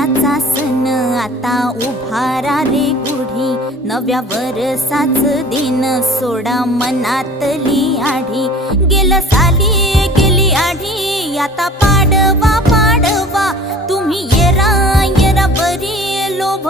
पाडव्याचा सण आता उभारा रे गुढी, नव्या वरसाच दिन सोडा मनातली आढी. गेलं साली गेली आढी, आता पाडवा पाडवा तुम्ही येरा येरा बरी लोभ